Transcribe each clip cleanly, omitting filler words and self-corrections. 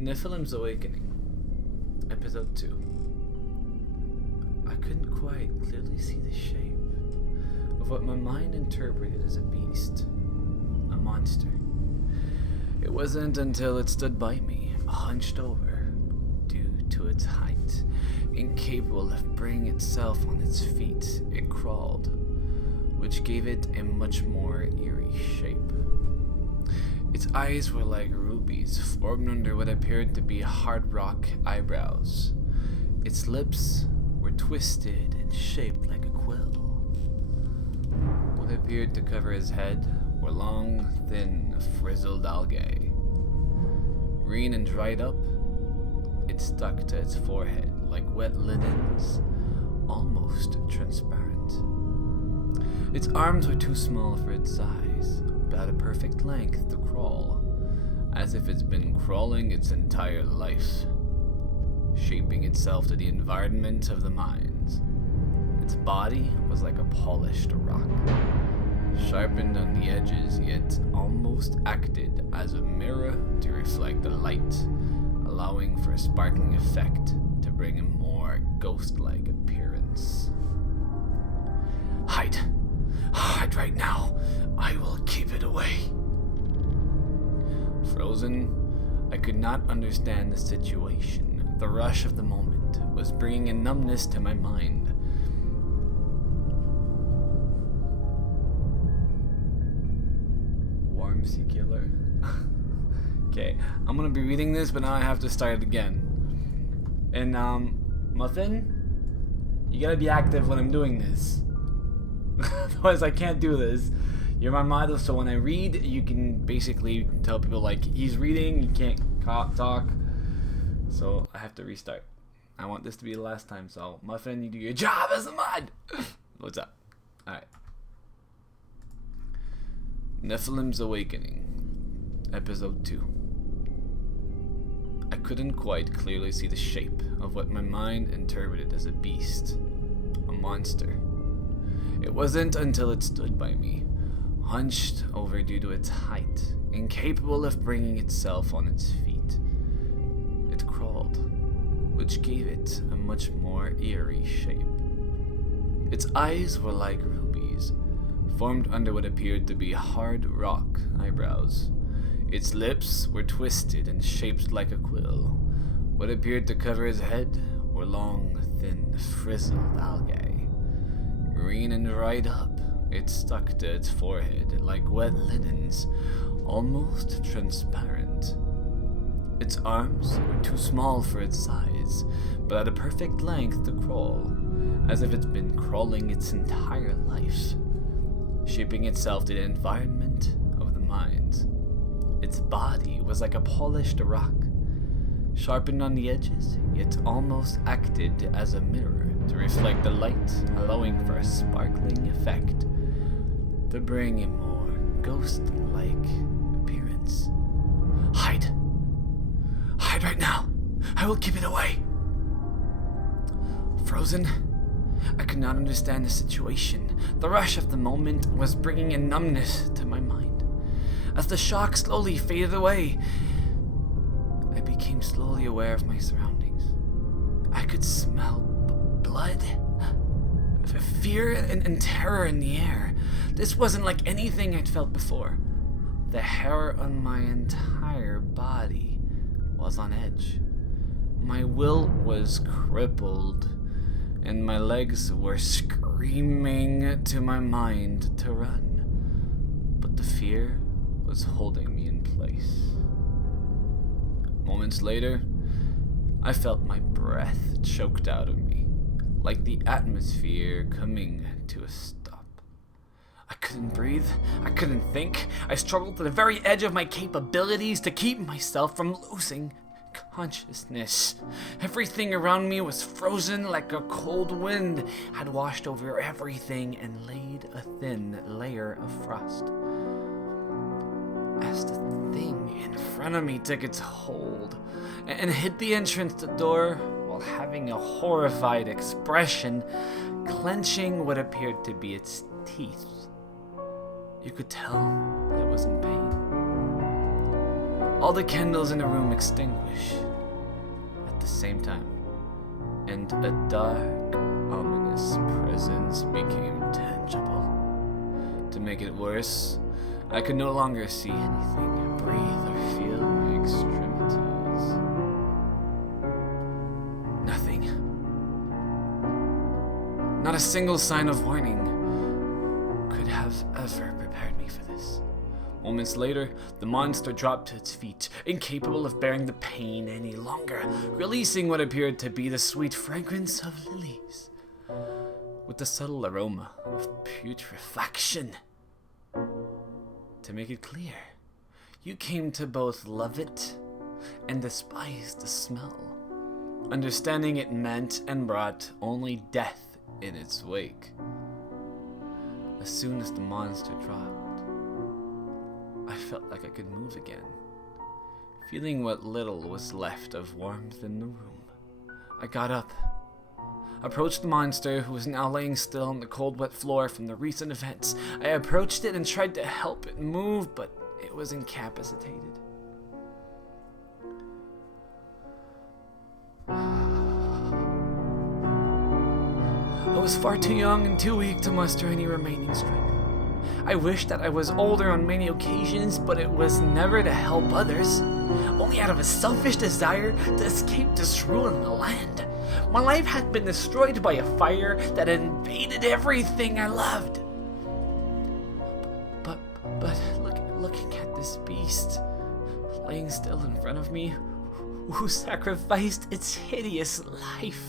Nephilims Awakening, Ep.2. I couldn't quite clearly see the shape of what my mind interpreted as a beast, a monster. It wasn't until it stood by me, hunched over, due to its height, incapable of bringing itself on its feet, it crawled, which gave it a much more eerie shape. Its eyes were like rubies, formed under what appeared to be hard rock eyebrows. Its lips were twisted and shaped like a quill. What appeared to cover his head were long, thin, frizzled algae. Green and dried up, it stuck to its forehead like wet linens, almost transparent. Its arms were too small for its size, about a perfect length to crawl, as if it's been crawling its entire life, shaping itself to the environment of the mines. Its body was like a polished rock, sharpened on the edges, yet almost acted as a mirror to reflect the light, allowing for a sparkling effect to bring a more ghost-like appearance. Hide! Hide right now! I will keep it away! Frozen, I could not understand the situation. The rush of the moment was bringing a numbness to my mind. Wormsea killer. Okay, I'm gonna be reading this, but now I have to start it again. And, Muffin, you gotta be active when I'm doing this. Otherwise, I can't do this. You're my model, so when I read, you can basically tell people, like, he's reading, you can't talk. So, I have to restart. I want this to be the last time, so, Muffin, you do your job as a mod! What's up? Alright. Nephilims Awakening, Ep.2. I couldn't quite clearly see the shape of what my mind interpreted as a beast, a monster. It wasn't until it stood by me, hunched over due to its height, incapable of bringing itself on its feet. It crawled, which gave it a much more eerie shape. Its eyes were like rubies, formed under what appeared to be hard rock eyebrows. Its lips were twisted and shaped like a quill. What appeared to cover his head were long, thin, frizzled algae. Green and dried up, it stuck to its forehead like wet linens, almost transparent. Its arms were too small for its size, but at a perfect length to crawl, as if it's been crawling its entire life, shaping itself to the environment of the mines. Its body was like a polished rock, sharpened on the edges, yet almost acted as a mirror to reflect the light, allowing for a sparkling effect to bring a more ghost-like appearance. Hide! Hide right now! I will keep it away! Frozen, I could not understand the situation. The rush of the moment was bringing a numbness to my mind. As the shock slowly faded away, I became slowly aware of my surroundings. I could smell blood, fear and terror in the air. This wasn't like anything I'd felt before. The hair on my entire body was on edge. My will was crippled, and my legs were screaming to my mind to run. But the fear was holding me in place. Moments later, I felt my breath choked out of me, like the atmosphere coming to a stop. I couldn't breathe. I couldn't think. I struggled to the very edge of my capabilities to keep myself from losing consciousness. Everything around me was frozen like a cold wind had washed over everything and laid a thin layer of frost. As the thing in front of me took its hold and hit the entrance door while having a horrified expression, clenching what appeared to be its teeth. You could tell that it was in pain. all the candles in the room extinguish at the same time, and a dark, ominous presence became tangible. To make it worse, I could no longer see anything, breathe, or feel my extremities. Nothing. Not a single sign of warning could have ever prepared me for this. Moments later, the monster dropped to its feet, incapable of bearing the pain any longer, releasing what appeared to be the sweet fragrance of lilies, with the subtle aroma of putrefaction. To make it clear, you came to both love it and despise the smell, understanding it meant and brought only death in its wake. As soon as the monster dropped, I felt like I could move again, feeling what little was left of warmth in the room. I got up, approached the monster, who was now laying still on the cold, wet floor from the recent events. I approached it and tried to help it move, but it was incapacitated. I was far too young and too weak to muster any remaining strength. I wished that I was older on many occasions, but it was never to help others, only out of a selfish desire to escape this ruin in the land. My life had been destroyed by a fire that invaded everything I loved. But looking at this beast, laying still in front of me, who sacrificed its hideous life,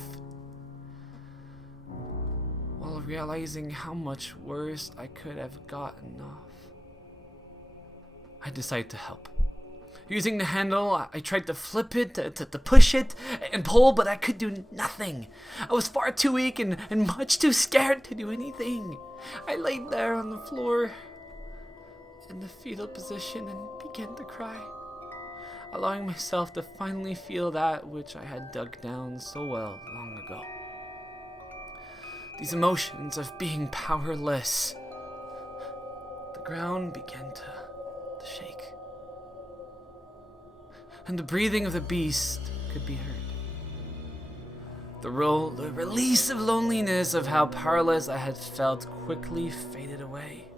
while realizing how much worse I could have gotten off, I decided to help. Using the handle, I tried to flip it, to push it, and pull, but I could do nothing. I was far too weak and much too scared to do anything. I laid there on the floor in the fetal position and began to cry, allowing myself to finally feel that which I had dug down so well long ago. These emotions of being powerless. The ground began to shake, and the breathing of the beast could be heard. The release of loneliness of how powerless I had felt quickly faded away.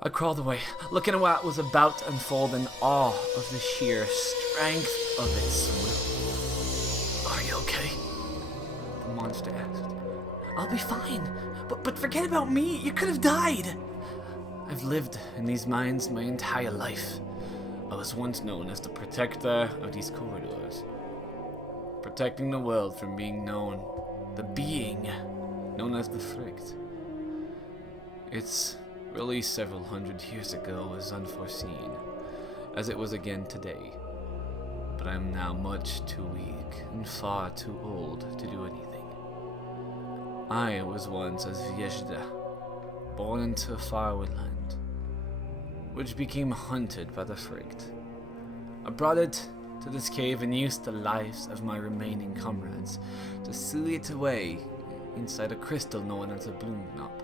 I crawled away, looking at what was about to unfold in awe of the sheer strength of its will. "Are you okay?" the monster asked. "I'll be fine, but forget about me. You could have died." I've lived in these mines my entire life. I was once known as the protector of these corridors, protecting the world from being known, the being known as the Frict. Its release several hundred years ago was unforeseen, as it was again today, but I am now much too weak and far too old to do anything. I was once as Vjezda, born into a faraway land, which became hunted by the Frict. I brought it to this cave and used the lives of my remaining comrades to seal it away inside a crystal known as a bloom knob.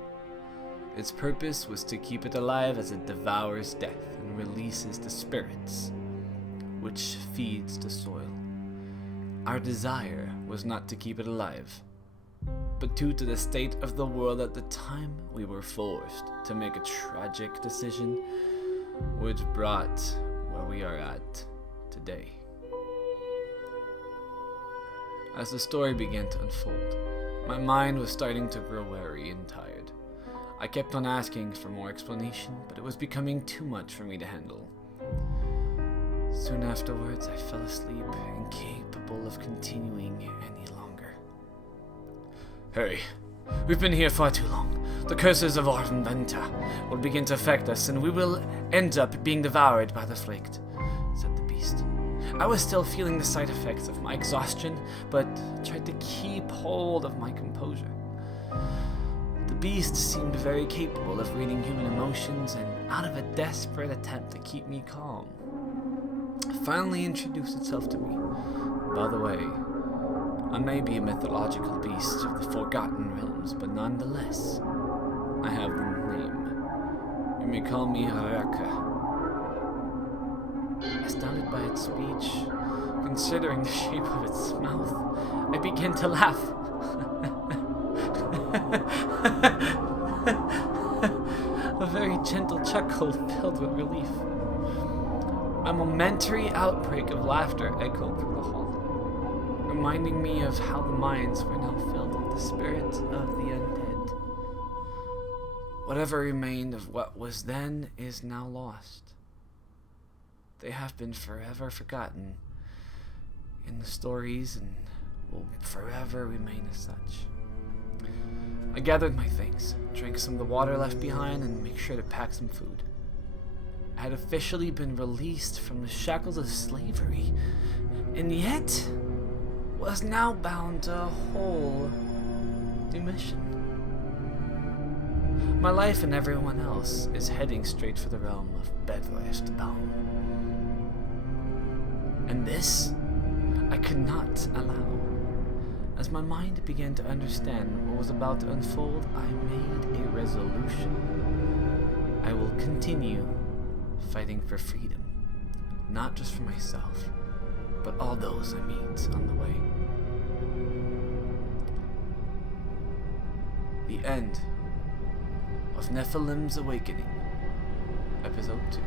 Its purpose was to keep it alive as it devours death and releases the spirits, which feeds the soil. Our desire was not to keep it alive, but due to the state of the world at the time, we were forced to make a tragic decision, which brought where we are at today. As the story began to unfold, my mind was starting to grow weary and tired. I kept on asking for more explanation, but it was becoming too much for me to handle. Soon afterwards, I fell asleep, incapable of continuing any longer. "Hurry. We've been here far too long. The curses of our inventor will begin to affect us, and we will end up being devoured by the Frict," said the beast. I was still feeling the side effects of my exhaustion, but tried to keep hold of my composure. The beast seemed very capable of reading human emotions, and out of a desperate attempt to keep me calm, it finally introduced itself to me. "By the way, I may be a mythological beast of the Forgotten Realms, but nonetheless, I have the name. Your may call me RE.2. Astounded by its speech, considering the shape of its mouth, I began to laugh. A very gentle chuckle filled with relief. A momentary outbreak of laughter echoed through the hall, reminding me of how the mines were now filled with the spirits of the undead. Whatever remained of what was then is now lost. They have been forever forgotten in the stories and will forever remain as such. I gathered my things, drank some of the water left behind, and made sure to pack some food. I had officially been released from the shackles of slavery, and yet was now bound to a whole new mission. My life and everyone else is heading straight for the realm of RE.2. And this I could not allow. As my mind began to understand what was about to unfold, I made a resolution. I will continue fighting for freedom, not just for myself, but all those I meet on the way. The end of Nephilims Awakening, Episode 2.